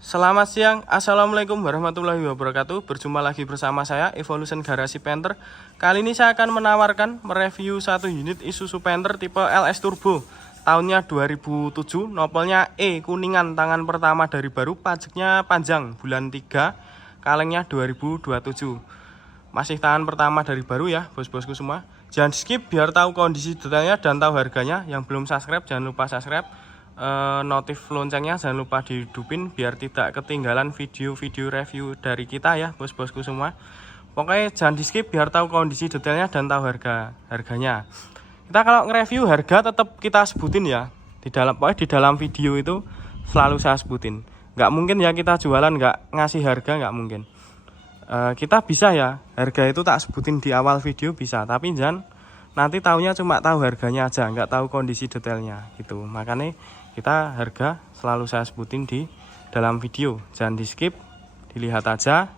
Selamat siang, Assalamualaikum warahmatullahi wabarakatuh. Berjumpa lagi bersama saya, Evolution Garasi Panther. Kali ini saya akan menawarkan mereview satu unit Isuzu Panther tipe LS Turbo. Tahunnya 2007, nopolnya E, kuningan, tangan pertama dari baru, pajaknya panjang, bulan 3, kalengnya 2027. Masih tangan pertama dari baru ya, bos-bosku semua. Jangan skip biar tahu kondisi detailnya dan tahu harganya. Yang belum subscribe, jangan lupa subscribe. Notif loncengnya jangan lupa dihidupin biar tidak ketinggalan video-video review dari kita ya bos-bosku semua. Pokoknya jangan di skip biar tahu kondisi detailnya dan tahu harganya. Kita kalau nge-review harga tetap kita sebutin ya. Di dalam video itu selalu saya sebutin. Nggak mungkin ya kita jualan nggak ngasih harga, nggak mungkin. Kita bisa ya harga itu tak sebutin di awal video bisa, tapi jangan nanti taunya cuma tahu harganya aja, nggak tahu kondisi detailnya gitu. Makanya kita harga selalu saya sebutin di dalam video, jangan di skip, dilihat aja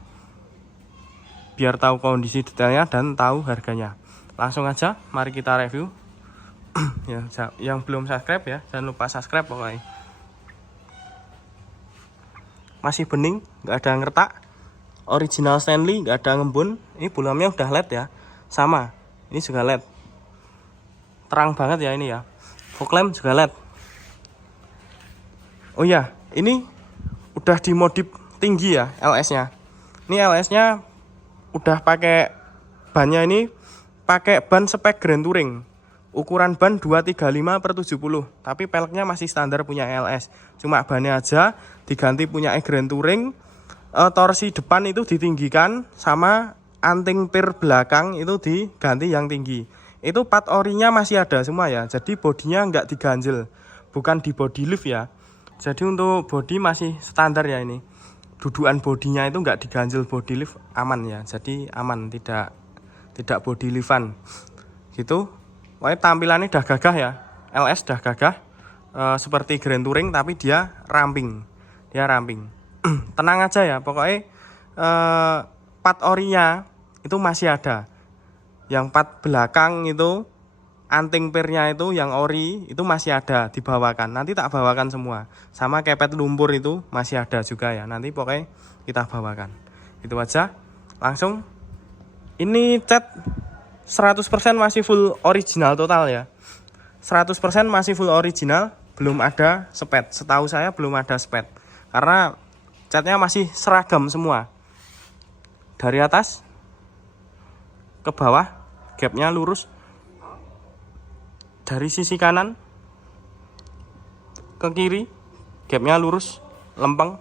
biar tahu kondisi detailnya dan tahu harganya. Langsung aja mari kita review. Yang belum subscribe ya jangan lupa subscribe. Pokoknya masih bening, nggak ada ngertak, original Stanley, nggak ada ngembun. Ini bulamnya udah LED ya, sama ini juga LED, terang banget ya ini ya. Fog lamp juga LED. Oh ya, ini udah dimodif tinggi ya LS-nya. Ini LS-nya udah pakai bannya, ini pakai ban spek Grand Touring. Ukuran ban 235/70, tapi peleknya masih standar punya LS. Cuma bannya aja diganti punya Grand Touring. Torsi depan itu ditinggikan, sama anting pir belakang itu diganti yang tinggi. Itu part orinya masih ada semua ya. Jadi bodinya nggak diganjel, bukan di body lift ya. Jadi untuk body masih standar ya ini. Dudukan bodinya itu nggak diganjel body lift, aman ya. Jadi aman, tidak body liftan gitu. Pokoknya tampilannya udah gagah ya. LS udah gagah, seperti Grand Touring tapi dia ramping. Tenang aja ya, pokoknya part orinya itu masih ada. Yang part belakang itu anting pirnya itu yang ori itu masih ada, dibawakan. Nanti tak bawakan semua. Sama kepet lumpur itu masih ada juga ya. Nanti pokoknya kita bawakan. Itu aja. Langsung. Ini cat 100% masih full original total ya. 100% masih full original, belum ada spet. Setahu saya belum ada spet. Karena catnya masih seragam semua. Dari atas ke bawah gapnya lurus. Dari sisi kanan ke kiri gapnya lurus, lempeng.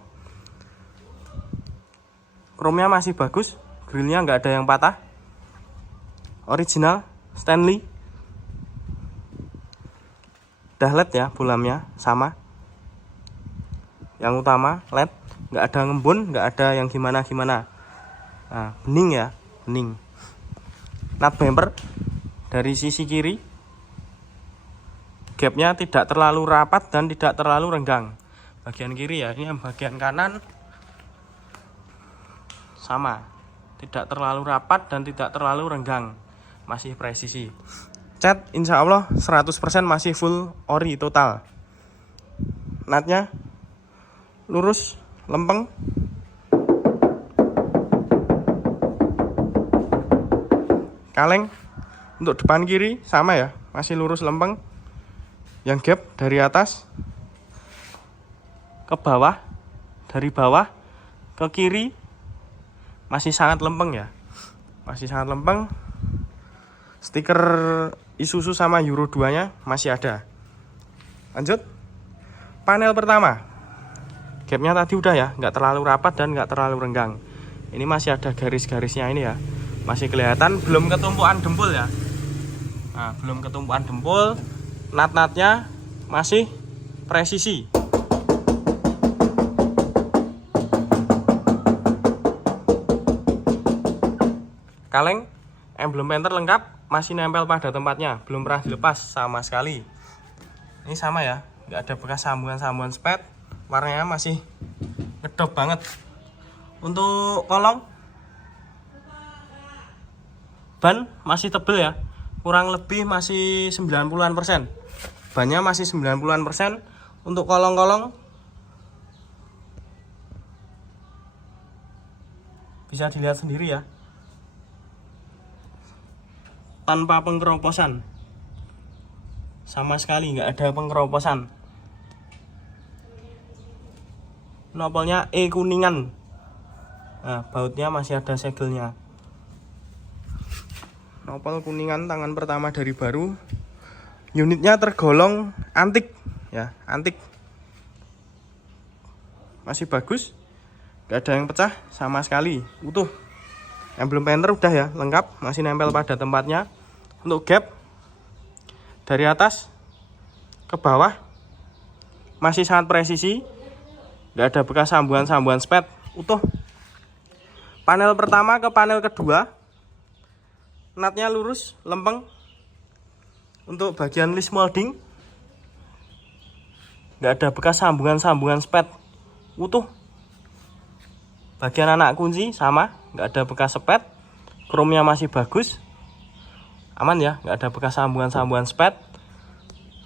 Chrome-nya masih bagus, grillnya nggak ada yang patah. Original Stanley. Udah LED ya, bulamnya sama. Yang utama LED, nggak ada ngembun, nggak ada yang gimana-gimana. Nah, bening ya, bening. Nut bumper dari sisi kiri, gapnya tidak terlalu rapat dan tidak terlalu renggang. Bagian kiri ya, ini yang bagian kanan sama, tidak terlalu rapat dan tidak terlalu renggang, masih presisi. Cat insya Allah 100% masih full ori total. Nutnya lurus, lempeng. Kaleng untuk depan kiri sama ya, masih lurus, lempeng. Yang gap dari atas ke bawah, dari bawah ke kiri masih sangat lempeng ya, masih sangat lempeng. Stiker Isuzu sama Euro 2 nya masih ada. Lanjut, panel pertama, gapnya tadi udah ya, nggak terlalu rapat dan nggak terlalu renggang. Ini masih ada garis-garisnya ini ya, masih kelihatan, belum ketumpuan dempul ya. Nah, belum ketumpuan dempul. Nut-nutnya masih presisi. Kaleng emblem Panther lengkap, masih nempel pada tempatnya, belum pernah dilepas sama sekali. Ini sama ya, nggak ada bekas sambungan-sambungan spet. Warnanya masih ngedop banget. Untuk kolong ban masih tebel ya, kurang lebih masih 90-an%. Bannya masih 90-an%. Untuk kolong-kolong Bisa dilihat sendiri ya, tanpa pengkeroposan, sama sekali nggak ada pengkeroposan. Nopolnya E kuningan. Nah, bautnya masih ada segelnya. Nopol kuningan, tangan pertama dari baru. Unitnya tergolong antik ya, antik. Masih bagus, nggak ada yang pecah sama sekali, utuh. Emblem Panther udah ya, lengkap, masih nempel pada tempatnya. Untuk gap dari atas ke bawah masih sangat presisi, nggak ada bekas sambungan spet, utuh. Panel pertama ke panel kedua, natnya lurus, lempeng. Untuk bagian list molding nggak ada bekas sambungan spet, utuh. Bagian anak kunci sama, nggak ada bekas sepet, chrome-nya masih bagus, aman ya, nggak ada bekas sambungan spet.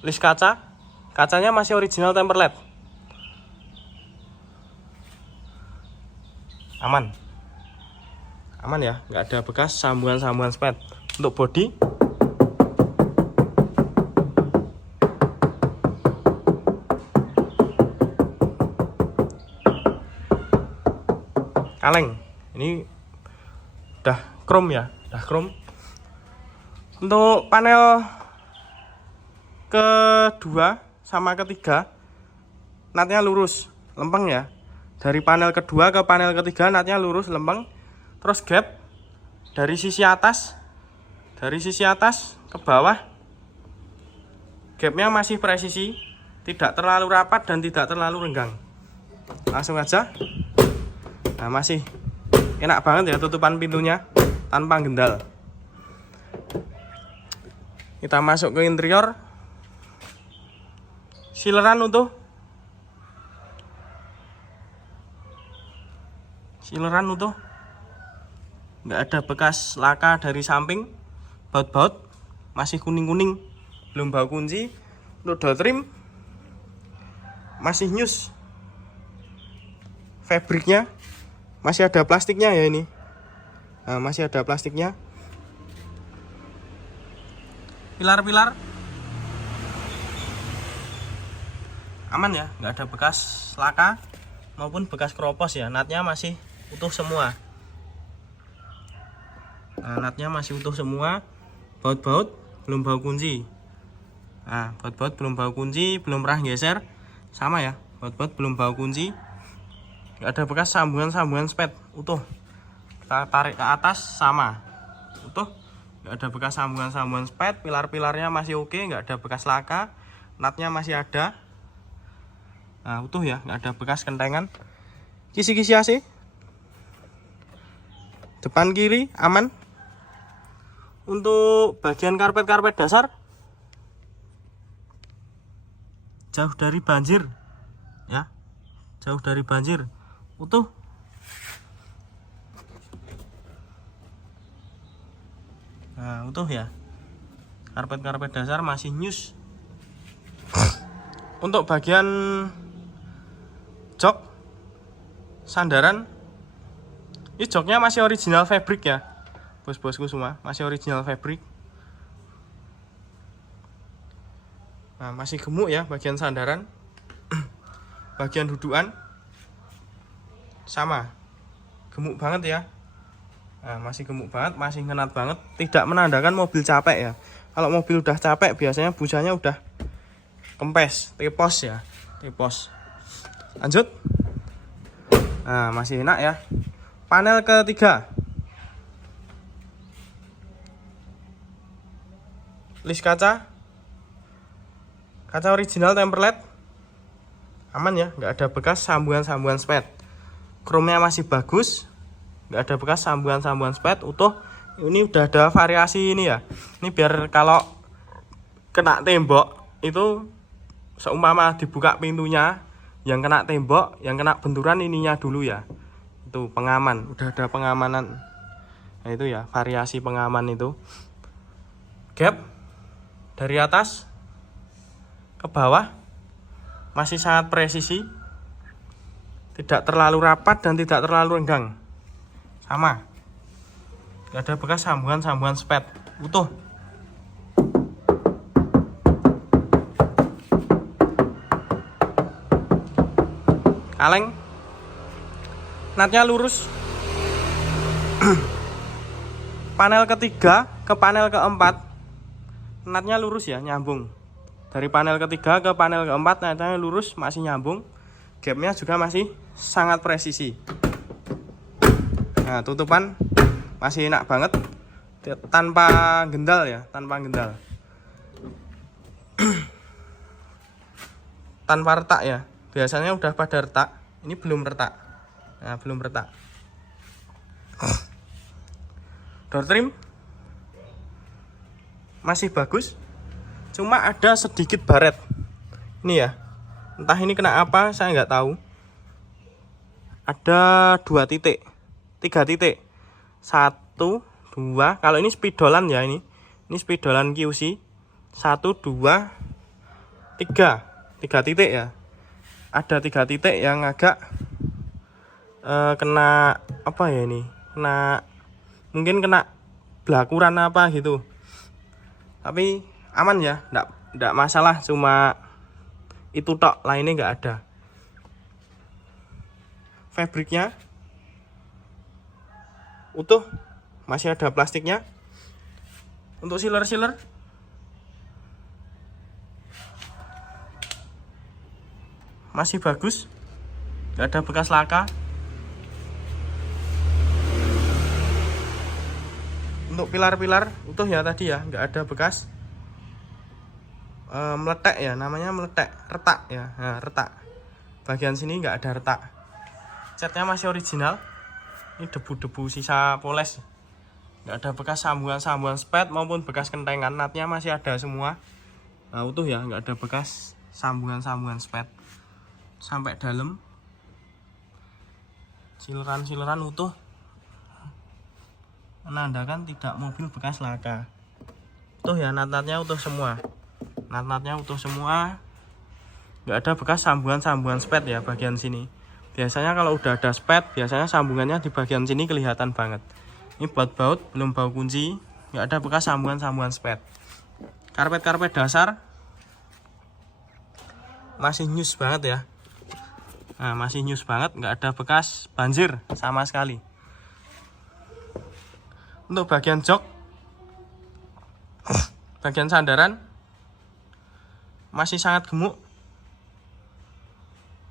List kacanya masih original temperled, aman ya, nggak ada bekas sambungan spet. Untuk bodi kaleng, ini udah chrome ya, udah chrome. Untuk panel kedua sama ketiga, natnya lurus, lempeng ya. Dari panel kedua ke panel ketiga natnya lurus, lempeng. Terus gap dari sisi atas ke bawah, gapnya masih presisi, tidak terlalu rapat dan tidak terlalu renggang. Langsung aja. Nah, masih enak banget ya tutupan pintunya tanpa gendal. Kita masuk ke interior. Sileran utuh, nggak ada bekas laka dari samping. Baut masih kuning-kuning, belum bau kunci. Untuk door trim masih news, fabriknya masih ada plastiknya ya ini. Nah, masih ada plastiknya. Pilar-pilar aman ya, nggak ada bekas laka maupun bekas keropos ya. Natnya masih utuh semua. Nah, natnya masih utuh semua. Baut belum bau kunci. Nah, baut belum bau kunci, belum pernah geser, sama ya. Baut belum bau kunci. Nggak ada bekas sambungan spet, utuh. Kita tarik ke atas, sama, utuh. Nggak ada bekas sambungan spet. Pilar-pilarnya masih oke, nggak ada bekas laka. Natnya masih ada. Nah, utuh ya, nggak ada bekas kentengan. Kisi-kisi AC. Depan kiri aman. Untuk bagian karpet dasar jauh dari banjir ya, utuh. Nah, utuh ya, karpet dasar masih news. Untuk bagian jok sandaran, ini joknya masih original fabric ya, bos-bosku semua, masih original fabric. Nah, masih gemuk ya bagian sandaran. Bagian dudukan sama, gemuk banget ya. Nah, masih gemuk banget, masih ngenat banget, tidak menandakan mobil capek ya. Kalau mobil udah capek biasanya busanya udah kempes, tepos ya, tepos. Lanjut. Nah, masih enak ya. Panel ketiga, list kaca original temperled, aman ya, nggak ada bekas sambungan spet. Chrome-nya masih bagus, nggak ada bekas sambungan spet, utuh. Ini udah ada variasi ini ya. Ini biar kalau kena tembok itu, seumpama dibuka pintunya, yang kena tembok, yang kena benturan ininya dulu ya. Itu pengaman, udah ada pengamanan. Nah, itu ya variasi pengaman itu. Gap dari atas ke bawah masih sangat presisi, tidak terlalu rapat dan tidak terlalu renggang, sama, nggak ada bekas sambungan spet, utuh. Kaleng, natnya lurus. Panel ketiga ke panel keempat, natnya lurus ya, nyambung. Dari panel ketiga ke panel keempat, natnya lurus, masih nyambung. Gapnya juga masih sangat presisi. Nah, tutupan masih enak banget, tanpa gendal ya, tanpa gendal. Tanpa retak ya. Biasanya udah pada retak, ini belum retak. Nah, belum retak. Door trim masih bagus, cuma ada sedikit baret. Ini ya, entah ini kena apa, saya nggak tahu. Ada 2 titik, 3 titik, 1, 2. Kalau ini spidolan ya, ini spidolan QC. 1, 2, 3 titik ya. Ada 3 titik yang agak kena apa ya ini? Mungkin kena belakuran apa gitu. Tapi aman ya, enggak masalah, cuma itu tok, lainnya enggak ada. Fabriknya utuh, masih ada plastiknya. Untuk sealer masih bagus, enggak ada bekas laka. Untuk pilar-pilar utuh ya tadi ya, nggak ada bekas meletek ya, namanya meletek, retak ya. Nah, retak bagian sini nggak ada retak. Catnya masih original. Ini debu-debu sisa poles, nggak ada bekas sambungan spet maupun bekas kentengan. Natnya masih ada semua. Nah, utuh ya, nggak ada bekas sambungan spet sampai dalam. Sileran utuh, menandakan tidak mobil bekas laka. Tuh ya, nat-natnya utuh semua. Nat-natnya utuh semua. Nggak ada bekas sambungan spet ya bagian sini. Biasanya kalau udah ada spet, biasanya sambungannya di bagian sini kelihatan banget. Ini baut belum bau kunci, nggak ada bekas sambungan spet. Karpet dasar masih nyus banget ya. Nah, masih nyus banget, nggak ada bekas banjir sama sekali. Untuk bagian jok, bagian sandaran masih sangat gemuk.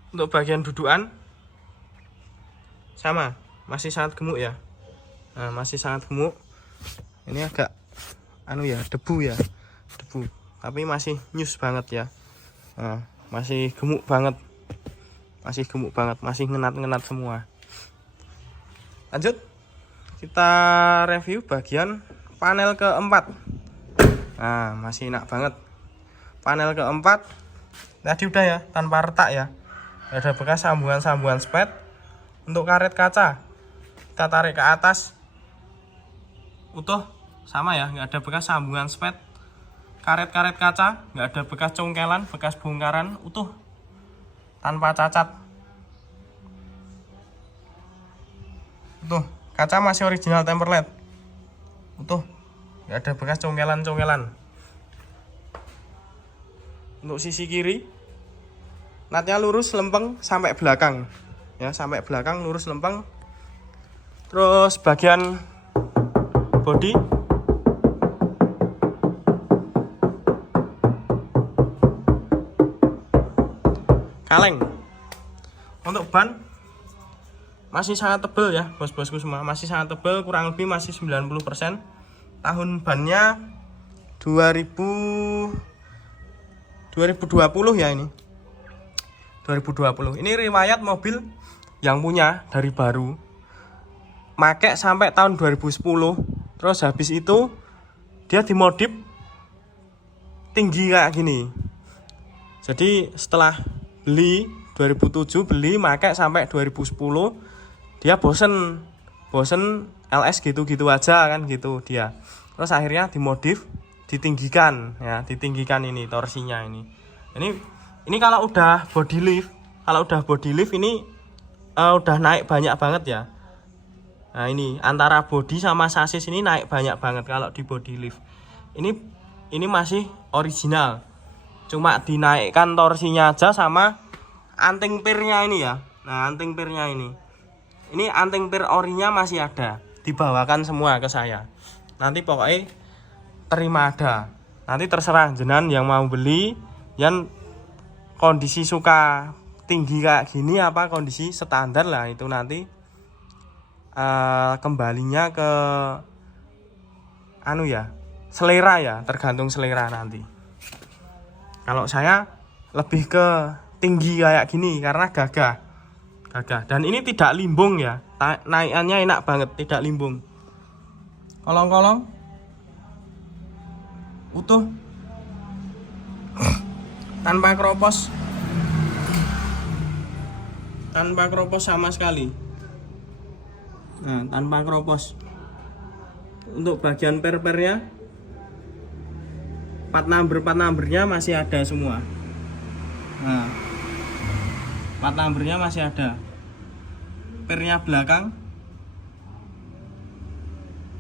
Untuk bagian dudukan sama, masih sangat gemuk ya. Nah, masih sangat gemuk. Ini agak debu, tapi masih nyus banget ya. Nah, masih gemuk banget, masih ngenat semua. Lanjut, kita review bagian panel keempat. Nah, masih enak banget. Panel keempat tadi udah ya, tanpa retak ya. Ada bekas sambungan spet. Untuk karet kaca, kita tarik ke atas, utuh sama ya, nggak ada bekas sambungan spet. Karet kaca nggak ada bekas congkelan, bekas bongkaran, utuh tanpa cacat. Utuh, kaca masih original temperlate, utuh, nggak ada bekas congkelan. Untuk sisi kiri, natnya lurus lempeng sampai belakang ya, sampai belakang lurus lempeng. Terus bagian bodi kaleng. Untuk ban masih sangat tebal ya bos-bosku semua, masih sangat tebal, kurang lebih masih 90%. Tahun bannya 2020 ya, ini 2020. Ini riwayat mobil yang punya dari baru, make sampai tahun 2010. Terus habis itu dia dimodif tinggi kayak gini. Jadi setelah beli 2007, beli make sampai 2010, dia bosen LS gitu aja kan gitu dia. Terus akhirnya dimodif, ditinggikan ini torsinya ini. Ini kalau udah body lift, ini udah naik banyak banget ya. Nah ini antara bodi sama sasis ini naik banyak banget kalau di body lift. Ini masih original, cuma dinaikkan torsinya aja sama anting pirnya ini ya. Nah anting pirnya ini anting pir orinya masih ada, dibawakan semua ke saya. Nanti pokoknya terima ada. Nanti terserah jenengan yang mau beli, yang kondisi suka tinggi kayak gini apa kondisi standar lah, itu nanti kembalinya ke selera ya, tergantung selera nanti. Kalau saya lebih ke tinggi kayak gini karena gagah. Dan ini tidak limbung ya, naikannya enak banget, tidak limbung. Kolong-kolong utuh tanpa keropos sama sekali. Nah tanpa keropos. Untuk bagian per-pernya, part numbernya masih ada semua. Nah part numbernya masih ada. Pernya belakang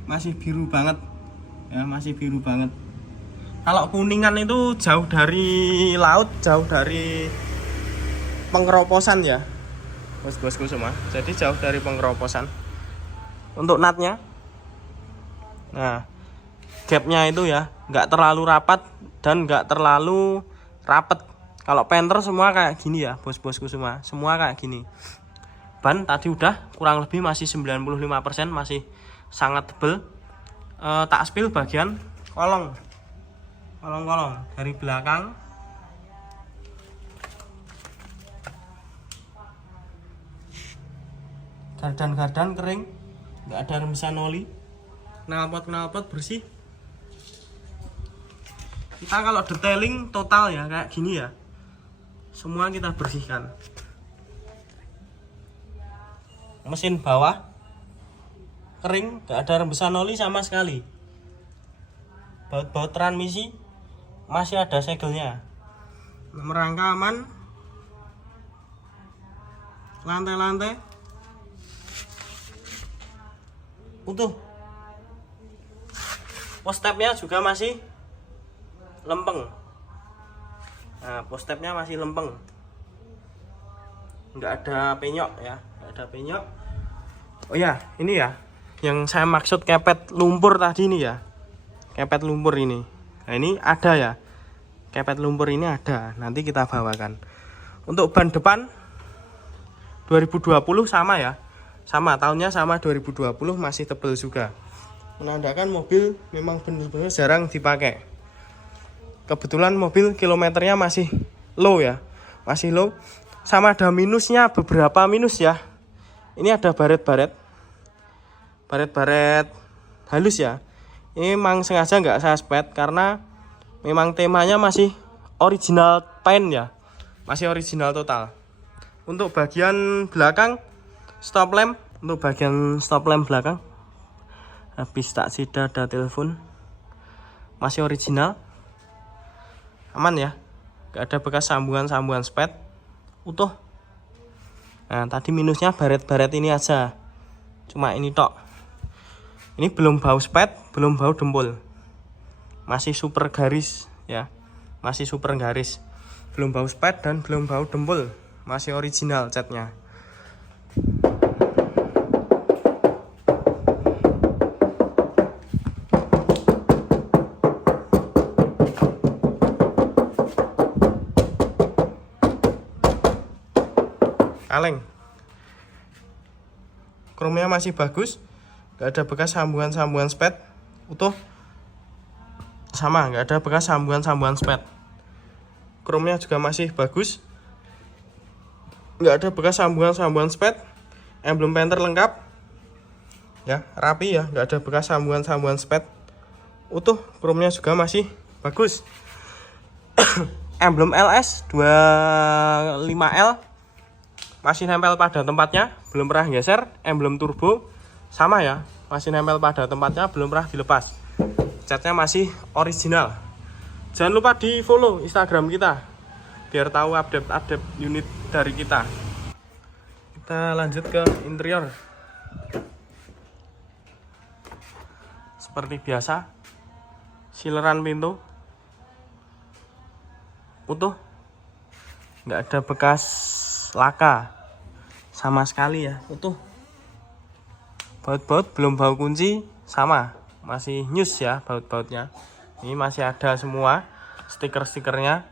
masih biru banget ya, masih biru banget. Kalau kuningan itu jauh dari laut, jauh dari pengeroposan ya bos-bosku semua, jadi jauh dari pengeroposan. Untuk natnya, nah gapnya itu ya nggak terlalu rapat dan nggak terlalu rapet. Kalau Panther semua kayak gini ya bos-bosku semua kayak gini. Ban tadi udah kurang lebih masih 95%, masih sangat tebel. Tak spill bagian kolong dari belakang. Gardan kering, nggak ada rembesan oli. Knalpot bersih. Kita kalau detailing total ya kayak gini ya, semua kita bersihkan. Mesin bawah kering, gak ada rembesan oli sama sekali. Baut transmisi masih ada segelnya. Merangka aman. Lantai-lantai utuh. Postepnya juga masih lempeng. Nah, postepnya masih lempeng. Nggak ada penyok ya, nggak ada penyok. Oh ya, ini ya yang saya maksud kepet lumpur tadi ini ya, kepet lumpur ini. Nah ini ada ya, kepet lumpur ini ada, nanti kita bawakan. Untuk ban depan 2020 sama ya, sama tahunnya sama 2020, masih tebel juga, menandakan mobil memang benar-benar jarang dipakai. Kebetulan mobil kilometernya masih low ya, masih low. Sama ada minusnya, beberapa minus ya. Ini ada baret halus ya. Ini memang sengaja nggak saya spet karena memang temanya masih original paint ya, masih original total. Untuk bagian belakang stop lamp, belakang habis tak sida ada telepon, masih original, aman ya, nggak ada bekas sambungan spet, utuh. Nah tadi minusnya baret ini aja, cuma ini tok. Ini belum bau spet, belum bau dempul, masih super garis ya, masih super garis, belum bau spet dan belum bau dempul, masih original catnya. Kaleng, chrome-nya masih bagus, gak ada bekas sambungan spet, utuh. Sama, gak ada bekas sambungan spet. Chrome-nya juga masih bagus, gak ada bekas sambungan spet. Emblem Panther lengkap ya, rapi ya, gak ada bekas sambungan spet, utuh. Chrome-nya juga masih bagus. Emblem LS 25L masih nempel pada tempatnya, belum pernah geser. Emblem turbo sama ya, masih nempel pada tempatnya, belum pernah dilepas. Catnya masih original. Jangan lupa di follow Instagram kita biar tahu update unit dari kita. Kita lanjut ke interior. seperti biasa. Sileran pintu utuh, nggak ada bekas laka sama sekali ya, utuh. Baut-baut belum bau kunci, sama masih nyus ya baut-bautnya. Ini masih ada semua stiker-stikernya.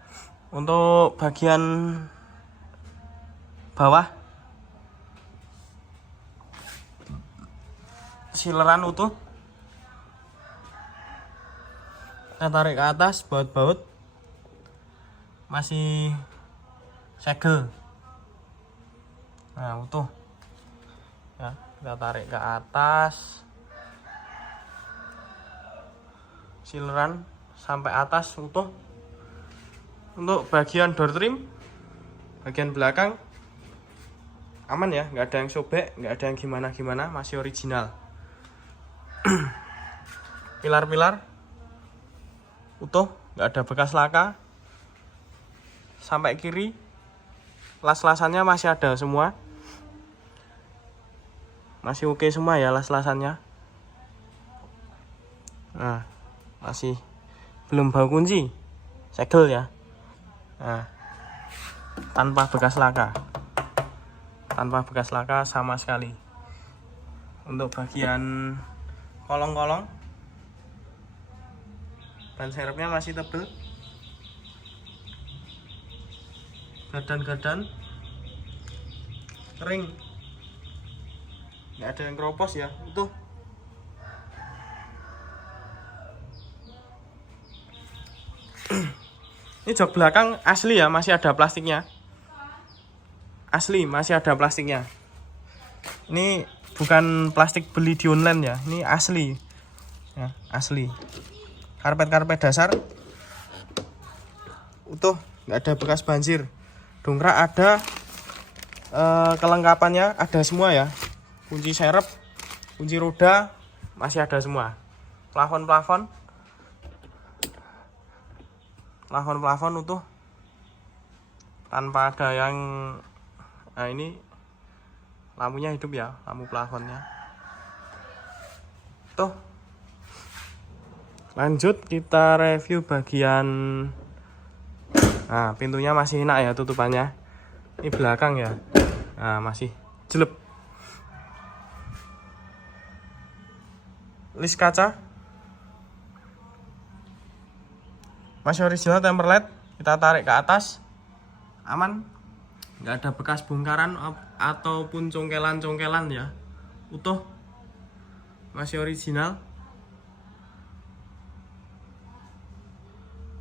Untuk bagian bawah sileran utuh, kita tarik ke atas, baut-baut masih segel. Nah, utuh ya, kita tarik ke atas, sileran sampai atas utuh. Untuk bagian door trim bagian belakang aman ya, nggak ada yang sobek, nggak ada yang gimana-gimana, masih original. Pilar-pilar utuh, nggak ada bekas laka. Sampai kiri las-lasannya masih ada semua, masih oke semua ya las-lasannya. Nah, masih belum bau kunci, segel ya. Nah, tanpa bekas laka sama sekali. Untuk bagian kolong-kolong, ban serepnya masih tebel, gadan-gadan kering, nggak ada yang keropos ya, utuh. Ini jok belakang asli ya, masih ada plastiknya. Asli, masih ada plastiknya. Ini bukan plastik beli di online ya, ini asli. Ya, asli. Karpet-karpet dasar utuh, nggak ada bekas banjir. Dongkrak ada, kelengkapannya ada semua ya. Kunci serep, kunci roda masih ada semua. Plafon utuh, tanpa ada yang, nah ini lampunya hidup ya, lampu plafonnya tuh. Lanjut kita review bagian, nah pintunya masih enak ya tutupannya. Ini belakang ya, nah masih jelek. List kaca masih original temperled. Kita tarik ke atas, aman, nggak ada bekas bongkaran ataupun congkelan ya, utuh, masih original,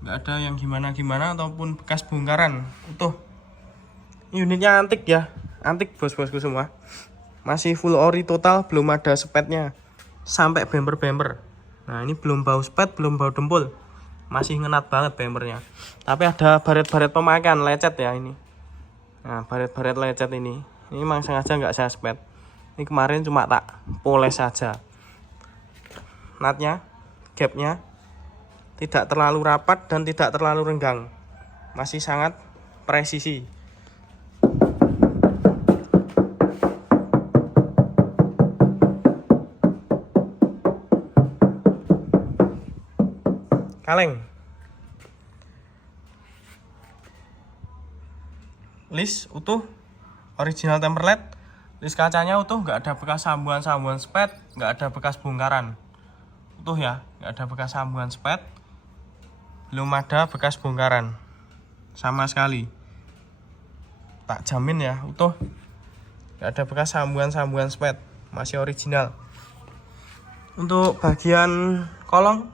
nggak ada yang gimana-gimana ataupun bekas bongkaran, utuh. Ini unitnya antik ya, antik bos-bosku semua, masih full ori total, belum ada spetnya sampai bumper. Nah ini belum bau spet, belum bau dempul, masih ngenat banget bumpernya. Tapi ada baret-baret pemakaian lecet ya ini. Nah baret-baret lecet ini memang sengaja nggak saya spet. Ini kemarin cuma tak poles saja. Natnya, gapnya tidak terlalu rapat dan tidak terlalu renggang, masih sangat presisi. Kaleng, list utuh, original temperled. List kacanya utuh, nggak ada bekas sambungan spet, nggak ada bekas bongkaran, utuh ya, nggak ada bekas sambungan spet, belum ada bekas bongkaran sama sekali, tak jamin ya, utuh, nggak ada bekas sambungan spet, masih original. Untuk bagian kolong,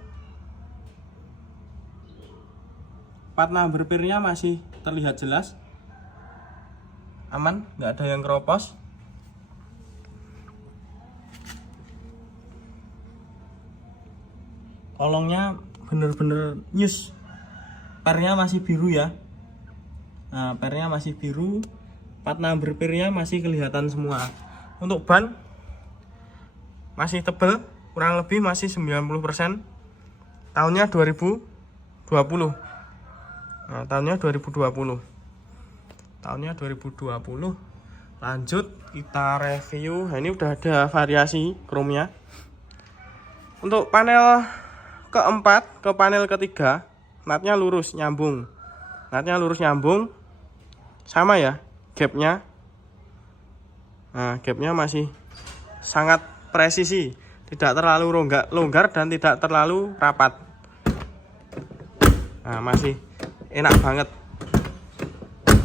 plat number pirnya masih terlihat jelas, aman, nggak ada yang keropos. Kolongnya bener-bener nyus, pernya masih biru ya. Nah pernya masih biru, plat number pirnya masih kelihatan semua. Untuk ban masih tebel, kurang lebih masih 90%. Tahunnya 2020. Nah tahunnya 2020. Lanjut kita review. Nah, ini udah ada variasi chrome-nya. Untuk panel keempat ke panel ketiga, natnya lurus nyambung. Natnya lurus nyambung. Sama ya gapnya. Nah, gapnya masih sangat presisi, tidak terlalu longgar dan tidak terlalu rapat. Nah, masih enak banget.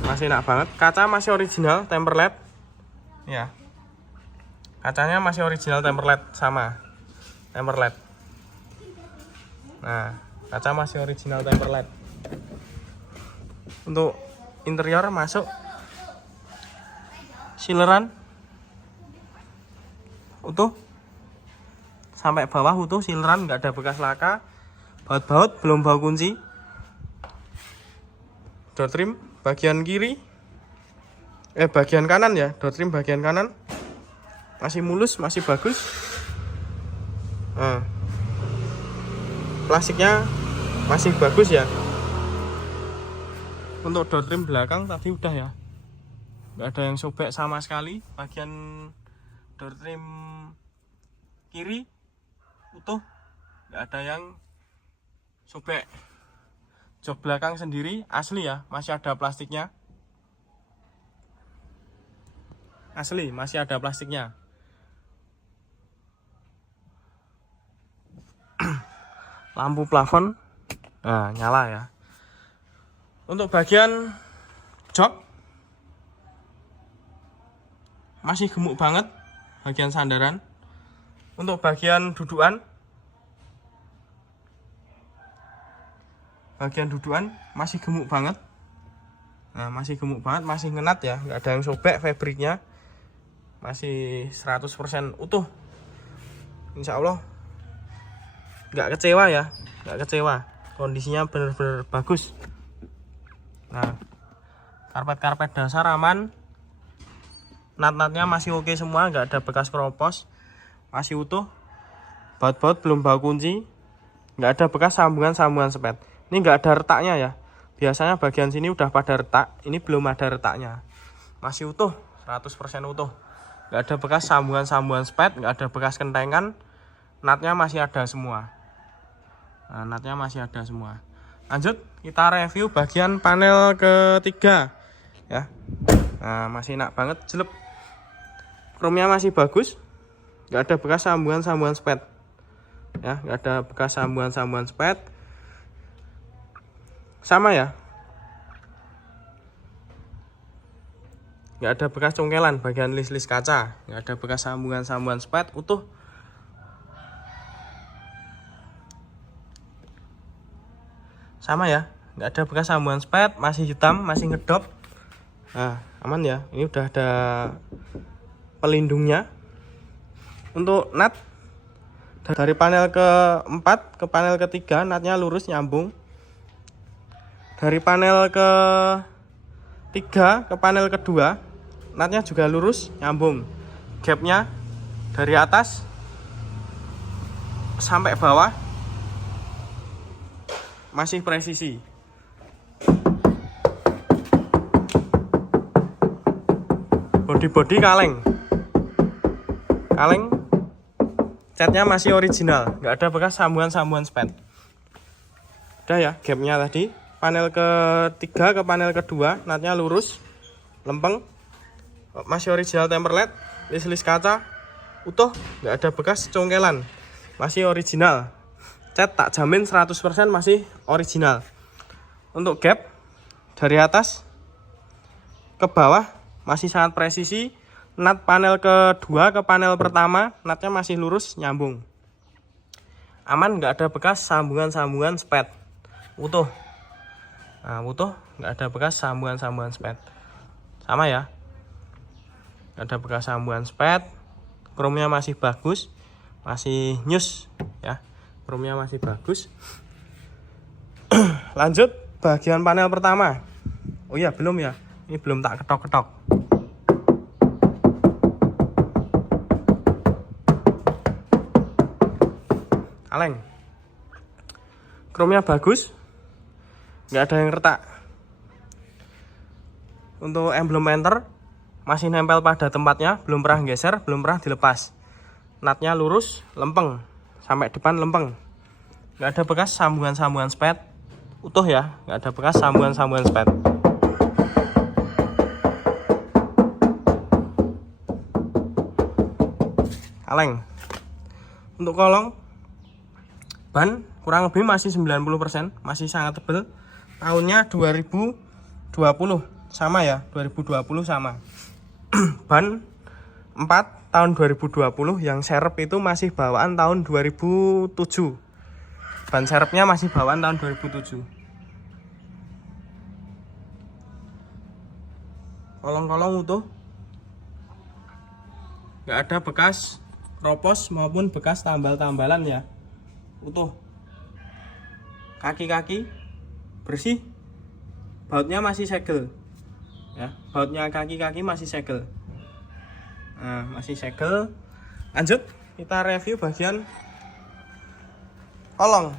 Masih enak banget. Kaca masih original temper LED. Ya. Kacanya masih original temper LED sama. Temper LED. Nah, kaca masih original temper LED. Untuk interior masuk sileran utuh sampai bawah, utuh sileran, nggak ada bekas laka, baut-baut belum bau kunci. Door trim bagian kiri, bagian kanan ya, door trim bagian kanan masih mulus, masih bagus. Nah, plastiknya masih bagus ya. Untuk door trim belakang tadi udah ya, nggak ada yang sobek sama sekali. Bagian door trim kiri utuh, nggak ada yang sobek. Jok belakang sendiri asli ya, masih ada plastiknya. Asli, masih ada plastiknya. Lampu plafon, nah nyala ya. Untuk bagian jok masih gemuk banget, bagian sandaran. Untuk bagian dudukan masih gemuk banget. Nah, masih gemuk banget, masih ngenat ya, nggak ada yang sobek. Fabriknya masih 100% utuh. Insya Allah nggak kecewa ya, nggak kecewa. Kondisinya bener-bener bagus. Nah, karpet dasar aman. Nat-natnya masih oke semua, nggak ada bekas keropos, masih utuh. Baut-baut belum bau kunci, nggak ada bekas sambungan sepet. Ini nggak ada retaknya ya. Biasanya bagian sini udah pada retak, ini belum ada retaknya. Masih utuh, 100% utuh. Nggak ada bekas sambungan sepet, nggak ada bekas kentengan. Natnya masih ada semua. Nah, natnya masih ada semua. Lanjut, kita review bagian panel ketiga ya. Nah, masih enak banget, jelek. Chrome-nya masih bagus, nggak ada bekas sambungan sepet ya, nggak ada bekas sambungan sepet. Sama ya, nggak ada bekas congkelan bagian list kaca, nggak ada bekas sambungan sepet, utuh. Sama ya, nggak ada bekas sambungan sepet, masih hitam, masih ngedop. Nah, aman ya, ini udah ada pelindungnya. Untuk nat dari panel keempat ke panel ketiga, natnya lurus nyambung. Dari panel ketiga ke panel kedua, natnya juga lurus nyambung. Gapnya dari atas sampai bawah masih presisi. Bodi kaleng, catnya masih original, nggak ada bekas sambungan sepet. Udah ya, gapnya tadi. Panel ketiga ke panel kedua, natnya lurus, lempeng, masih original temper LED, list kaca, utuh, nggak ada bekas congkelan, masih original. Cat tak jamin 100% masih original. Untuk gap dari atas ke bawah masih sangat presisi. Nat panel kedua ke panel pertama, natnya masih lurus nyambung. Aman, nggak ada bekas sambungan sepet. Utuh. Nah, utuh, nggak ada bekas sambungan sepet. Sama ya, nggak ada bekas sambungan sepet. Chrome-nya masih bagus, masih nyus ya. Chrome-nya masih bagus. Lanjut bagian panel pertama. Oh iya, belum ya, ini belum tak ketok-ketok. Kaleng, chrome-nya bagus, nggak ada yang retak. Untuk emblem enter masih nempel pada tempatnya, belum pernah geser, belum pernah dilepas. Natnya lurus, lempeng, sampai depan lempeng. Nggak ada bekas sambungan-sambungan spet, utuh ya, nggak ada bekas sambungan-sambungan spet. Kaleng. Untuk kolong, ban kurang lebih masih 90%, masih sangat tebal. Tahunnya 2020 sama ya, 2020 sama. Ban 4 tahun 2020, yang serep itu masih bawaan tahun 2007. Ban serepnya masih bawaan tahun 2007. Kolong-kolong utuh, nggak ada bekas ropos maupun bekas tambal-tambalan ya, utuh. Kaki-kaki bersih, bautnya masih segel ya, bautnya kaki-kaki masih segel. Nah, masih segel. Lanjut kita review bagian kolong.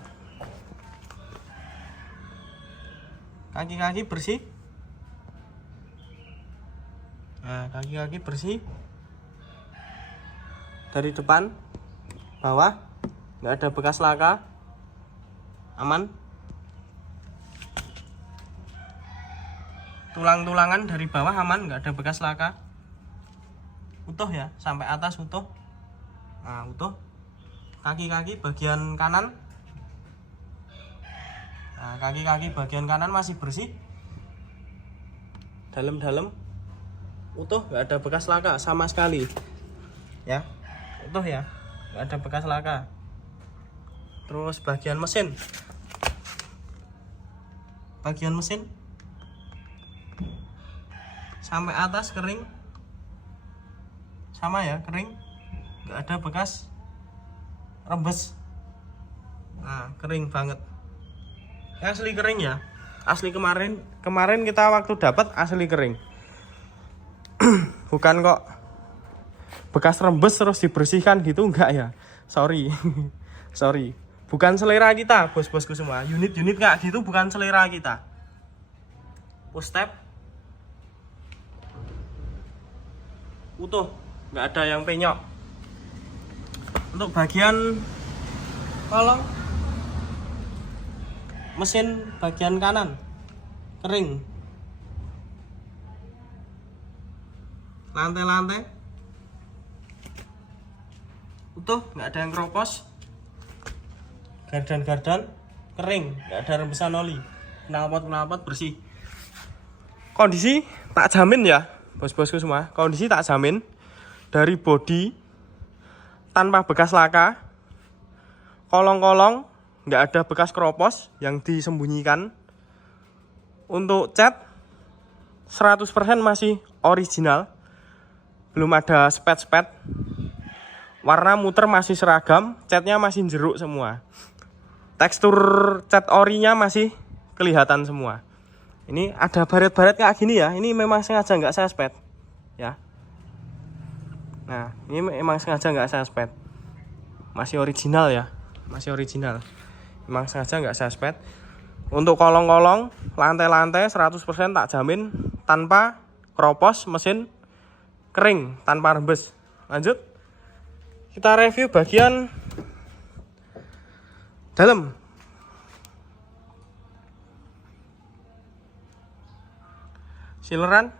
Kaki-kaki bersih. Nah, kaki-kaki bersih dari depan bawah, nggak ada bekas laka, aman. Tulang-tulangan dari bawah aman, nggak ada bekas laka, utuh ya, sampai atas utuh. Nah, utuh. Kaki-kaki bagian kanan, nah, kaki-kaki bagian kanan masih bersih, dalam-dalam utuh, nggak ada bekas laka sama sekali ya, utuh ya, nggak ada bekas laka. Terus bagian mesin, sampai atas kering, sama ya, kering, nggak ada bekas rembes. Nah, kering banget, asli kering ya, asli. Kemarin kita waktu dapat asli kering. Bukan kok bekas rembes terus dibersihkan gitu, enggak ya, sorry. Sorry, bukan selera kita bos-bosku semua. Unit-unit kayak gitu bukan selera kita. Push tab utuh, nggak ada yang penyok. Untuk bagian kolong, mesin bagian kanan kering. Lantai-lantai utuh, nggak ada yang keropos. Gardan-gardan kering, nggak ada rembesan oli. Knalpot bersih. Kondisi tak jamin ya bos-bosku semua, kondisi tak jamin. Dari bodi tanpa bekas laka, kolong-kolong nggak ada bekas keropos yang disembunyikan. Untuk cat 100% masih original, belum ada spet-spet. Warna muter masih seragam, catnya masih jeruk semua. Tekstur cat orinya masih kelihatan semua. Ini ada baret-baret kayak gini ya, ini memang sengaja nggak saya spet ya. Nah, ini memang sengaja nggak saya spet, masih original ya, masih original, memang sengaja nggak saya spet. Untuk kolong-kolong, lantai-lantai 100% tak jamin tanpa keropos, mesin kering tanpa rembes. Lanjut kita review bagian dalam. Sileran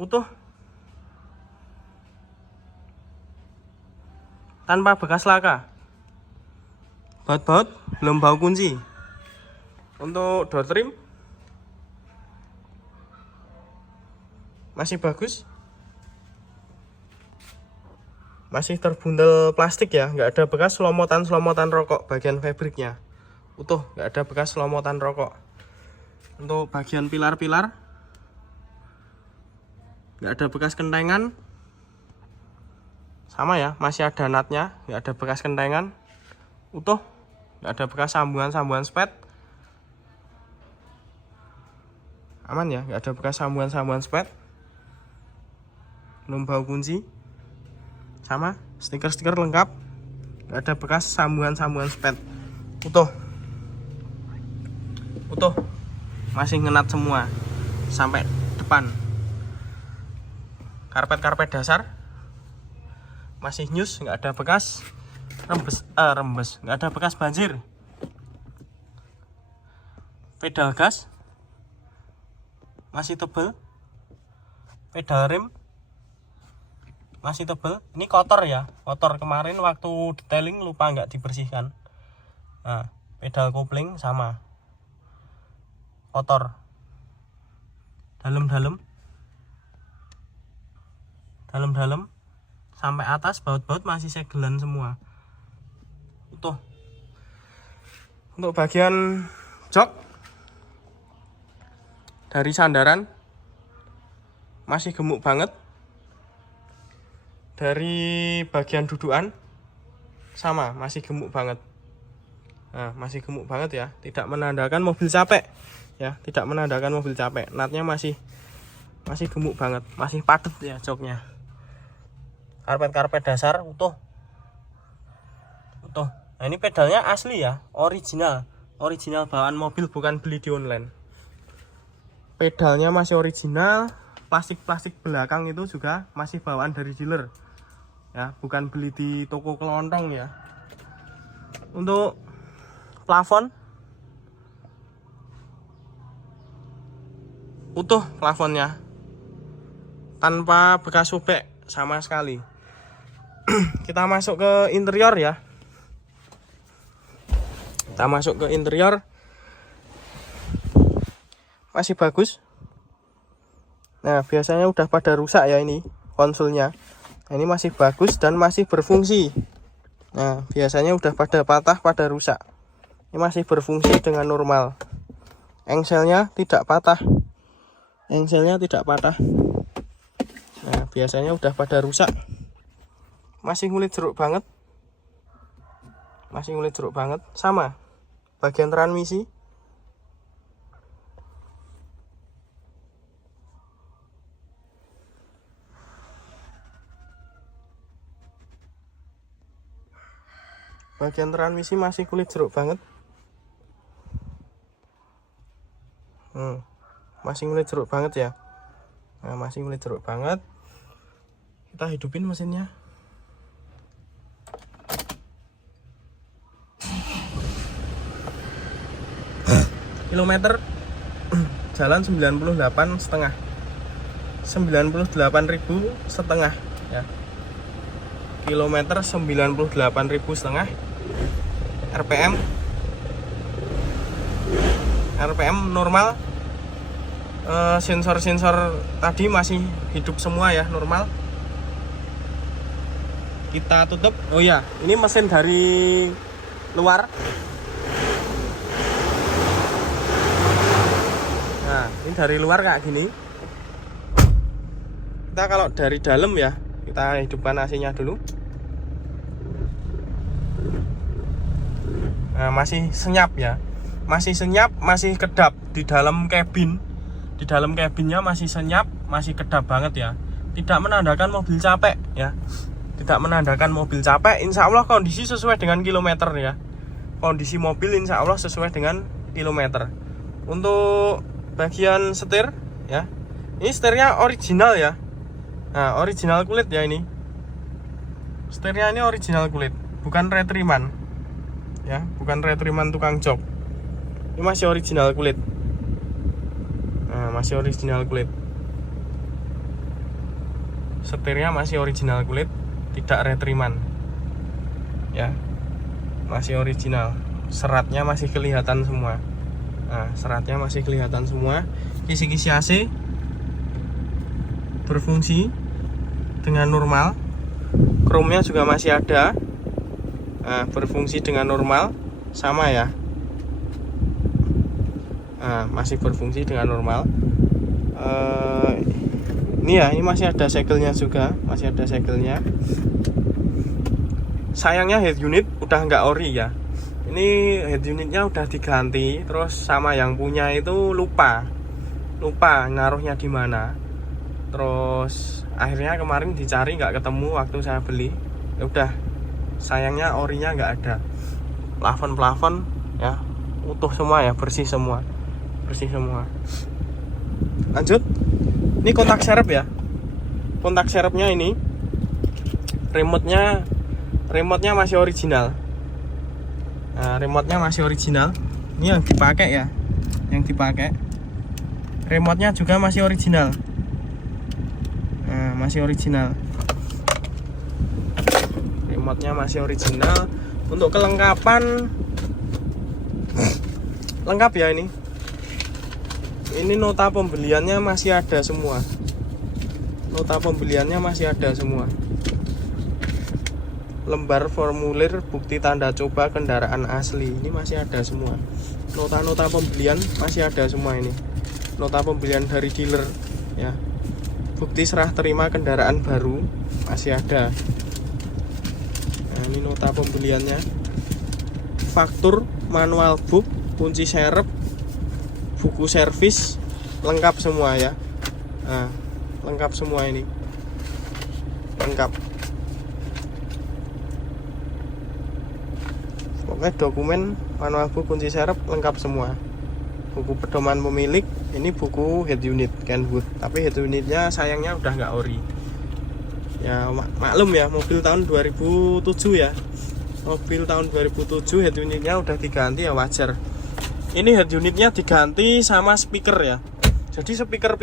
utuh, tanpa bekas laka. Baut-baut belum bau kunci. Untuk door trim masih bagus, masih terbuntel plastik ya, nggak ada bekas selomotan rokok. Bagian fabriknya utuh, nggak ada bekas selomotan rokok. Untuk bagian pilar-pilar nggak ada bekas kentengan, sama ya, masih ada natnya, nggak ada bekas kentengan, utuh, nggak ada bekas sambungan spet, aman ya, nggak ada bekas sambungan spet, belum bau kunci, sama stiker lengkap, nggak ada bekas sambungan spet, utuh, masih ngenat semua sampai depan. Karpet dasar masih nyus, nggak ada bekas rembes, nggak ada bekas banjir. Pedal gas masih tebel, pedal rem masih tebel. Ini kotor ya, kotor kemarin waktu detailing lupa nggak dibersihkan. Nah, pedal kopling sama kotor, dalam sampai atas baut-baut masih segelan semua. Tuh, untuk bagian jok dari sandaran masih gemuk banget. Dari bagian dudukan sama, masih gemuk banget. Nah, masih gemuk banget ya, tidak menandakan mobil capek ya, tidak menandakan mobil capek. Natnya masih gemuk banget, masih padat ya joknya. Karpet dasar utuh. Nah, ini pedalnya asli ya, original bawaan mobil, bukan beli di online. Pedalnya masih original, plastik belakang itu juga masih bawaan dari dealer ya, bukan beli di toko kelontong ya. Untuk plafon utuh, plafonnya tanpa bekas sobek sama sekali. Kita masuk ke interior ya. Kita masuk ke interior, masih bagus. Nah, biasanya udah pada rusak ya ini konsolnya. Nah, ini masih bagus dan masih berfungsi. Nah, biasanya udah pada patah, pada rusak. Ini masih berfungsi dengan normal. Engselnya tidak patah. Nah, biasanya udah pada rusak. Masih ngulit jeruk banget. Sama bagian transmisi masih kulit jeruk banget. Masih ngulit jeruk banget ya. Nah, masih ngulit jeruk banget. Kita hidupin mesinnya. Kilometer jalan 98,5 ya. Kilometer 98.500. RPM normal. Sensor tadi masih hidup semua ya, normal. Kita tutup. Oh ya, ini mesin dari luar. Nah, ini dari luar kayak gini. Kita kalau dari dalam ya, kita hidupkan AC-nya dulu. Nah, masih senyap ya. Masih kedap di dalam kabin. Di dalam kabinnya masih senyap, masih kedap banget ya. Tidak menandakan mobil capek ya. Insya Allah kondisi sesuai dengan kilometer ya. Kondisi mobil insya Allah sesuai dengan kilometer. Untuk bagian setir ya, ini setirnya original ya. Nah, original kulit ya ini. Setirnya ini original kulit, bukan retriman ya, bukan retriman tukang jok. Ini masih original kulit. Nah, masih original kulit. Setirnya masih original kulit, tidak retriman ya, masih original. Seratnya masih kelihatan semua. Nah, seratnya masih kelihatan semua. Kisi-kisi AC berfungsi dengan normal. Chrome-nya juga masih ada. Nah, berfungsi dengan normal, sama ya. Nah, masih berfungsi dengan normal. Ini ya, ini masih ada segelnya juga, Sayangnya head unit udah nggak ori ya. Ini head unitnya udah diganti, terus sama yang punya itu lupa naruhnya di mana. Terus akhirnya kemarin dicari nggak ketemu waktu saya beli. Ya udah, sayangnya orinya nggak ada. Plafon ya utuh semua ya, bersih semua. Lanjut, ini kontak serep ya. Kontak serepnya ini, remote-nya Remote-nya masih original. Nah, remote-nya masih original. Ini yang dipakai ya. Yang dipakai. Remote-nya juga masih original. Nah, masih original. Remote-nya masih original. Untuk kelengkapan lengkap ya ini. Ini nota pembeliannya masih ada semua. Nota pembeliannya masih ada semua. Lembar formulir bukti tanda coba kendaraan asli ini masih ada semua. Nota-nota pembelian masih ada semua ini. Nota pembelian dari dealer ya. Bukti serah terima kendaraan baru masih ada. Nah, ini nota pembeliannya. Faktur, manual book, kunci serep, buku servis, lengkap semua ya. Nah, lengkap semua ini. Lengkap. Pokoknya dokumen, manual book, kunci serep lengkap semua. Buku pedoman pemilik, ini buku head unit Kenwood. Tapi head unitnya sayangnya udah nggak ori. Ya maklum ya, mobil tahun 2007 ya. Mobil tahun 2007 head unitnya udah diganti ya, wajar. Ini head unitnya diganti sama speaker ya. Jadi speaker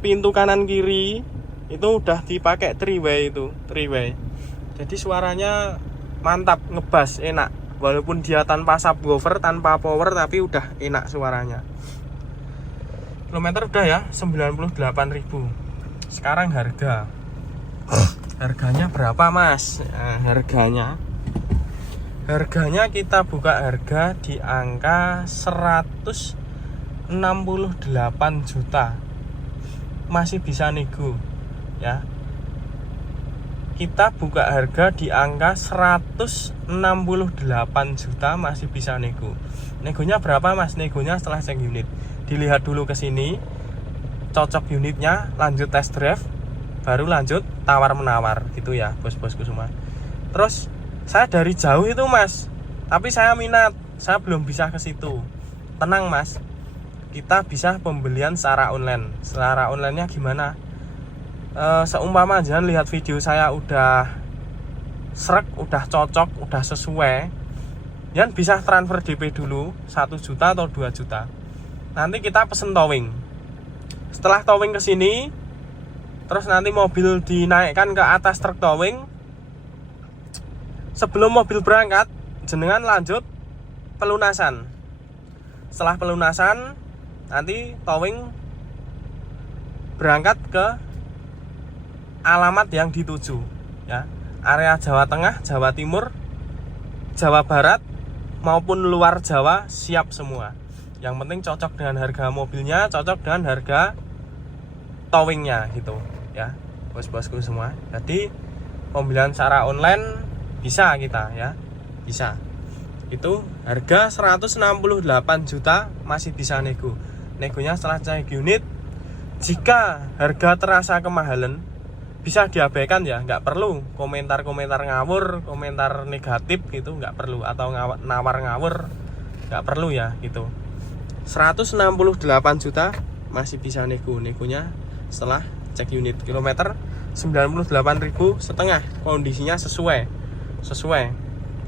pintu kanan kiri itu udah dipakai 3-way itu, 3-way. Jadi suaranya mantap, ngebas, enak. Walaupun dia tanpa subwoofer, tanpa power, tapi udah enak suaranya. Kilometer udah ya 98.000. Sekarang harganya berapa mas? Nah, harganya kita buka harga di angka 168 juta. Masih bisa nego ya. Kita buka harga di angka 168 juta, masih bisa nego. Negonya berapa mas? Negonya setelah cek unit. Dilihat dulu ke sini, cocok unitnya, lanjut test drive, baru lanjut tawar menawar gitu ya bos-bosku semua. Terus saya dari jauh itu mas, tapi saya minat, saya belum bisa ke situ. Tenang mas, kita bisa pembelian secara online. Secara online-nya gimana? Seumpama jangan lihat video saya udah srek, udah cocok, udah sesuai, jangan bisa transfer DP dulu 1 juta atau 2 juta. Nanti kita pesen towing. Setelah towing ke sini, terus nanti mobil dinaikkan ke atas truk towing. Sebelum mobil berangkat, jenengan lanjut pelunasan. Setelah pelunasan, nanti towing berangkat ke alamat yang dituju ya. Area Jawa Tengah, Jawa Timur, Jawa Barat maupun luar Jawa siap semua. Yang penting cocok dengan harga mobilnya, cocok dengan harga towingnya gitu ya, bos-bosku semua. Jadi pembelian secara online bisa kita ya, bisa. Itu harga 168 juta, masih bisa nego. Negonya setelah cek unit. Jika harga terasa kemahalan, bisa diabaikan ya, nggak perlu komentar-komentar ngawur, komentar negatif gitu, nggak perlu. Atau nawar ngawur, nggak perlu ya gitu. 168 juta masih bisa nego. Negonya setelah cek unit. Kilometer 98.000 setengah, kondisinya sesuai.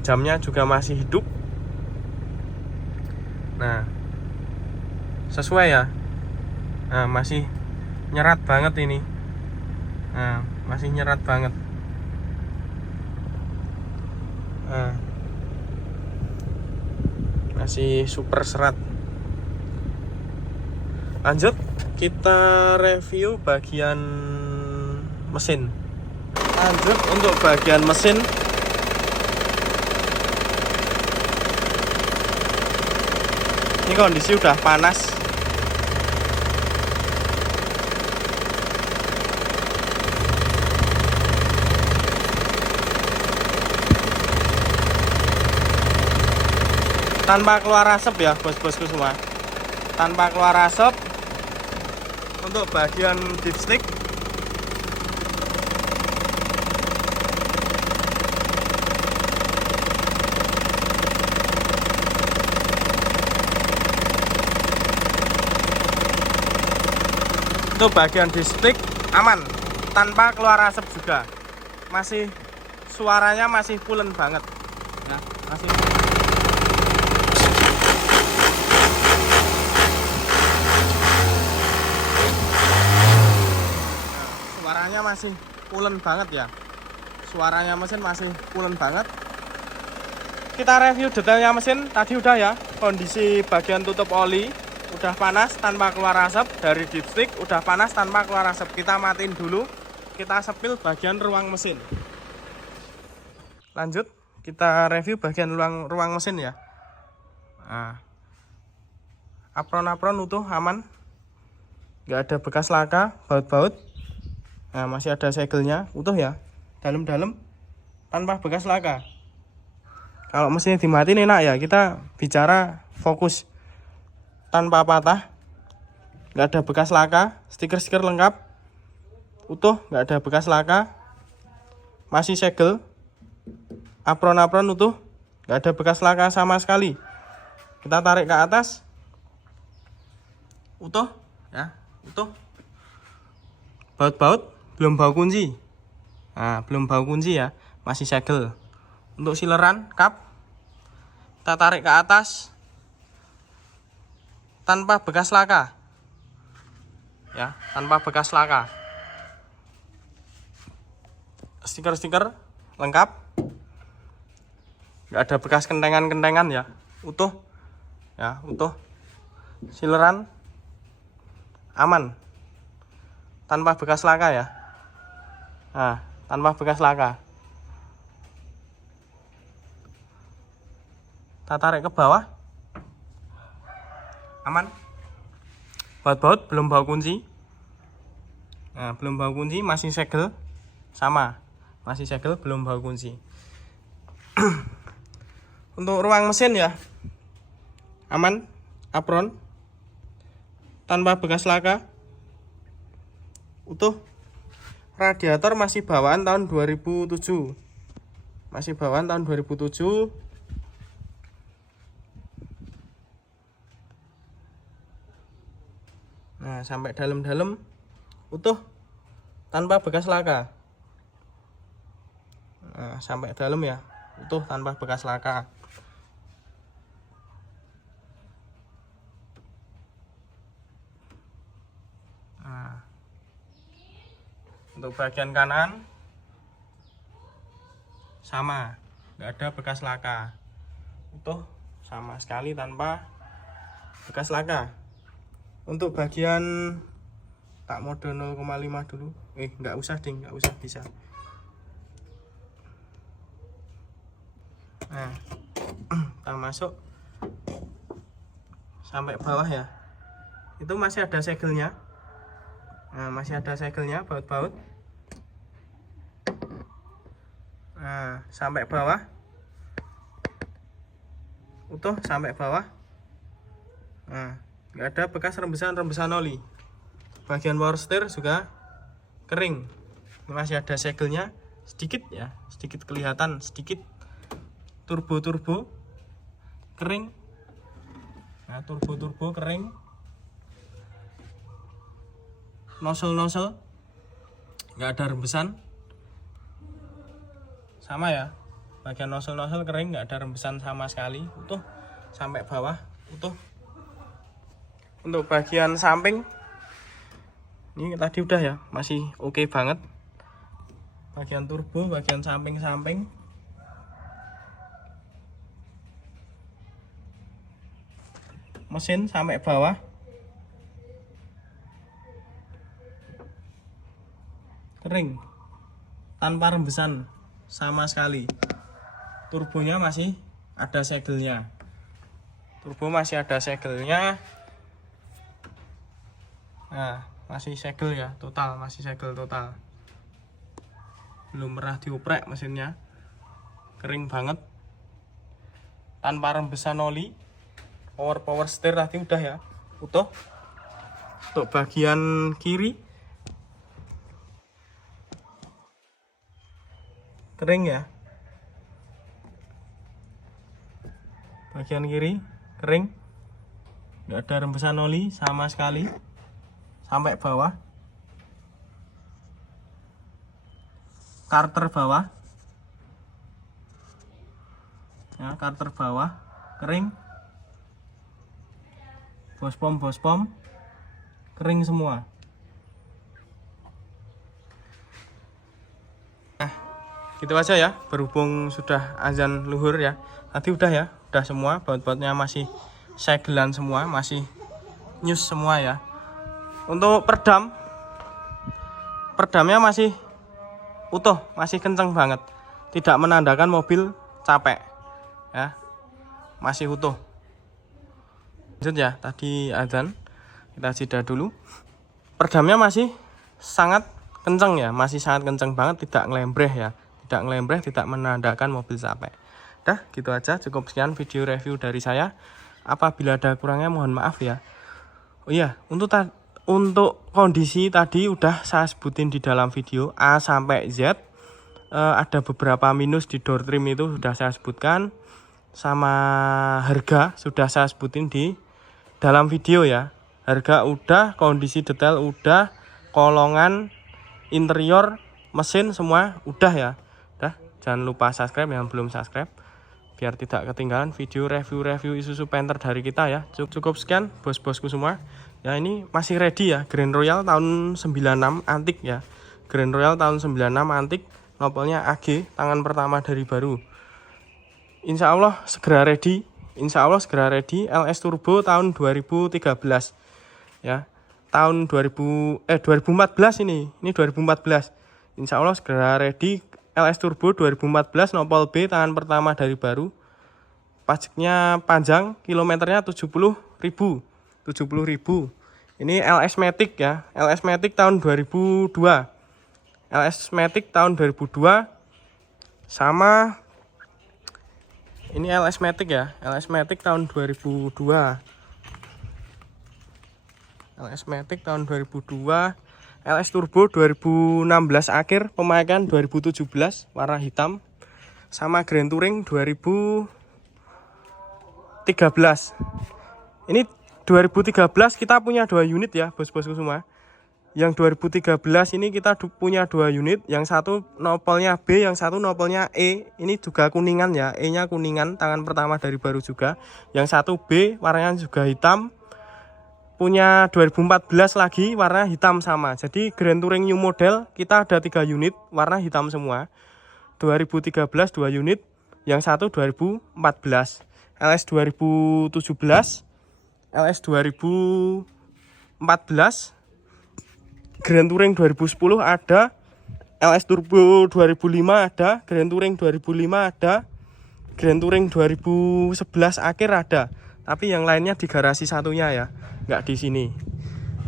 Jamnya juga masih hidup. Nah, sesuai ya. Nah, masih nyerat banget ini. Nah, masih nyerat banget. Nah, masih super serat. Lanjut, kita review bagian mesin. Lanjut untuk bagian mesin. Ini kondisi udah panas. Tanpa keluar asap ya bos-bosku semua. Tanpa keluar asap. Untuk bagian dipstick, bagian dipstick aman, tanpa keluar asap juga, masih suaranya masih pulen banget ya, masih suaranya masih pulen banget ya, suaranya mesin masih pulen banget. Kita review detailnya mesin tadi udah ya. Kondisi bagian tutup oli udah panas tanpa keluar asap, dari dipstick udah panas tanpa keluar asap. Kita matiin dulu, kita sepil bagian ruang mesin. Lanjut kita review bagian ruang mesin ya. Nah, apron utuh aman, nggak ada bekas laka, baut-baut. Nah, masih ada segelnya utuh ya, dalam-dalam tanpa bekas laka. Kalau mesinnya dimatiin enak ya, kita bicara fokus tanpa patah, nggak ada bekas laka, stiker-stiker lengkap utuh, nggak ada bekas laka, masih segel, apron utuh, nggak ada bekas laka sama sekali. Kita tarik ke atas, utuh ya, utuh. Baut-baut belum bau kunci, nah belum bau kunci ya, masih segel. Untuk sileran kap, kita tarik ke atas tanpa bekas laka ya, tanpa bekas laka. Stiker-stiker lengkap, nggak ada bekas kentengan ya, utuh ya, utuh. Sileran aman, tanpa bekas laka ya, nah tanpa bekas laka. Kita tarik ke bawah, aman. Baut-baut belum bau kunci, nah belum bau kunci, masih segel sama, masih segel belum bau kunci. Untuk ruang mesin ya aman, apron tanpa bekas laka utuh. Radiator masih bawaan tahun 2007, masih bawaan tahun 2007. Nah, sampai dalam-dalam utuh tanpa bekas laka. Nah, sampai dalam ya, utuh tanpa bekas laka. Nah, untuk bagian kanan sama, nggak ada bekas laka, utuh sama sekali tanpa bekas laka. Untuk bagian tak mode 0,5 dulu, nggak usah ding, nggak usah, bisa. Nah, kita masuk sampai bawah ya, itu masih ada segelnya. Nah, masih ada segelnya, baut-baut. Nah, sampai bawah utuh, sampai bawah. Nah, nggak ada bekas rembesan oli. Bagian power steer juga kering, masih ada segelnya sedikit ya, sedikit kelihatan sedikit. Turbo kering, nah turbo kering. Nozzle nggak ada rembesan sama ya, bagian nozzle kering, nggak ada rembesan sama sekali, utuh sampai bawah utuh. Untuk bagian samping ini tadi udah ya, masih oke banget. Bagian turbo, bagian samping mesin sampai bawah kering, tanpa rembesan sama sekali. Turbonya masih ada segelnya, nah masih segel ya, total, masih segel total, belum pernah dioprek mesinnya. Kering banget, tanpa rembesan oli. Power steer tadi udah ya, utuh. Untuk bagian kiri kering ya, bagian kiri kering, nggak ada rembesan oli sama sekali sampai bawah. Karter bawah ya, karter bawah kering, bospom kering semua. Nah, gitu aja ya, berhubung sudah azan luhur ya. Tadi udah ya, udah semua, baut-bautnya masih segelan semua, masih nyus semua ya. Untuk perdamnya masih utuh, masih kenceng banget, tidak menandakan mobil capek ya, masih utuh. Lanjut ya, tadi azan, kita jeda dulu. Perdamnya masih sangat kenceng ya, masih sangat kenceng banget, tidak ngelembreh ya, tidak menandakan mobil capek. Dah, gitu aja, cukup sekian video review dari saya. Apabila ada kurangnya mohon maaf ya. Oh iya, untuk kondisi tadi udah saya sebutin di dalam video A sampai Z. Ada beberapa minus di door trim itu sudah saya sebutkan, sama harga sudah saya sebutin di dalam video ya. Harga udah, kondisi detail udah, kolongan, interior, mesin semua udah ya. Dah, jangan lupa subscribe yang belum subscribe biar tidak ketinggalan video review Isuzu Panther dari kita ya. Cukup sekian bos-bosku semua. Ya, ini masih ready ya, Grand Royal tahun 96 antik ya. Grand Royal tahun 96 antik, nopelnya AG, tangan pertama dari baru. Insya Allah segera ready. LS Turbo tahun 2013 ya. Tahun 2014 ini 2014. Insya Allah segera ready. LS Turbo 2014, nopol B, tangan pertama dari baru. Pajaknya panjang, kilometernya 70.000. Ini LS Matic ya. LS Matic tahun 2002. LS Matic tahun 2002. Sama ini LS Matic ya. LS Matic tahun 2002. LS Matic tahun 2002. LS Turbo 2016 akhir, pemakaian 2017, warna hitam. Sama Grand Touring 2013. Ini 2013 kita punya 2 unit ya bos-bosku semua. Yang 2013 ini kita punya 2 unit, yang satu nopolnya B, yang satu nopolnya E. Ini juga kuningan ya, E nya kuningan, tangan pertama dari baru juga. Yang satu B, warnanya juga hitam. Punya 2014 lagi, warna hitam sama. Jadi Grand Touring new model kita ada 3 unit, warna hitam semua. 2013 2 unit, yang satu 2014. LS 2017, LS 2014, Grand Touring 2010 ada, LS Turbo 2005 ada, Grand Touring 2005 ada, Grand Touring 2011 akhir ada. Tapi yang lainnya di garasi satunya ya, nggak di sini.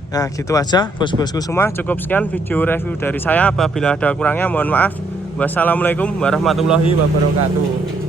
Nah, gitu aja bos-bosku semua. Cukup sekian video review dari saya. Apabila ada kurangnya mohon maaf. Wassalamualaikum warahmatullahi wabarakatuh.